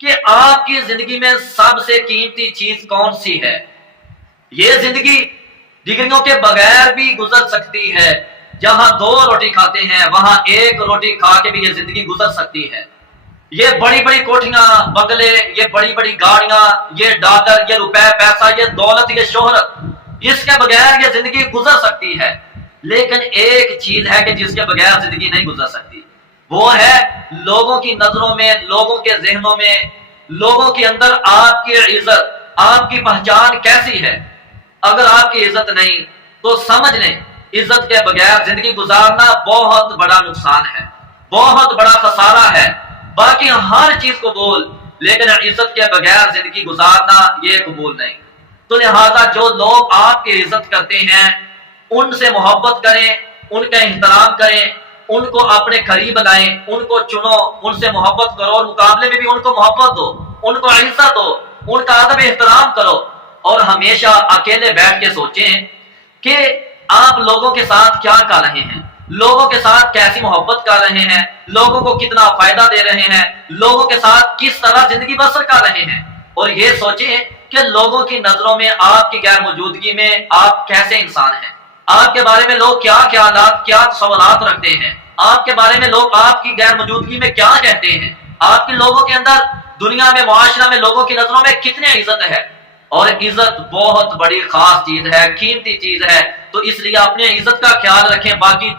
کہ آپ کی زندگی میں سب سے قیمتی چیز کون سی ہے؟ یہ زندگی ڈگریوں کے بغیر بھی گزر سکتی ہے۔ جہاں 2 روٹی کھاتے ہیں وہاں 1 روٹی کھا کے بھی یہ زندگی گزر سکتی ہے۔ یہ بڑی بڑی کوٹھیاں، بنگلے، یہ بڑی بڑی گاڑیاں، یہ ڈالر، یہ روپے پیسہ، یہ دولت، یہ شہرت، اس کے بغیر یہ زندگی گزر سکتی ہے۔ لیکن ایک چیز ہے کہ جس کے بغیر زندگی نہیں گزر سکتی، وہ ہے لوگوں کی نظروں میں، لوگوں کے ذہنوں میں، لوگوں کے اندر آپ کی عزت، آپ کی پہچان کیسی ہے۔ اگر آپ کی عزت نہیں تو سمجھ لیں عزت کے بغیر زندگی گزارنا بہت بڑا نقصان ہے، بہت بڑا خسارہ ہے۔ باقی ہر چیز قبول، لیکن عزت کے بغیر زندگی گزارنا یہ قبول نہیں۔ تو لہذا جو لوگ آپ کی عزت کرتے ہیں ان سے محبت کریں، ان کا احترام کریں، ان کو اپنے قریب لائیں، ان کو چنو، ان سے محبت کرو، اور مقابلے میں بھی ان کو محبت دو، ان کو عزت دو، ان کا ادب احترام کرو۔ اور ہمیشہ اکیلے بیٹھ کے سوچیں کہ آپ لوگوں کے ساتھ کیا کر رہے ہیں، لوگوں کے ساتھ کیسی محبت کر رہے ہیں، لوگوں کو کتنا فائدہ دے رہے ہیں، لوگوں کے ساتھ کس طرح زندگی بسر کر رہے ہیں۔ اور یہ سوچیں کہ لوگوں کی نظروں میں آپ کی غیر موجودگی میں آپ کیسے انسان ہیں، آپ کے بارے میں لوگ کیا خیالات، کیا تصورات رکھتے ہیں، آپ کے بارے میں لوگ آپ کی غیر موجودگی میں کیا کہتے ہیں، آپ کی لوگوں کے اندر، دنیا میں، معاشرہ میں لوگوں کی نظروں میں کتنی عزت ہے۔ اور عزت بہت بڑی خاص چیز ہے، قیمتی چیز ہے، تو اس لیے اپنے عزت کا خیال رکھیں۔ باقی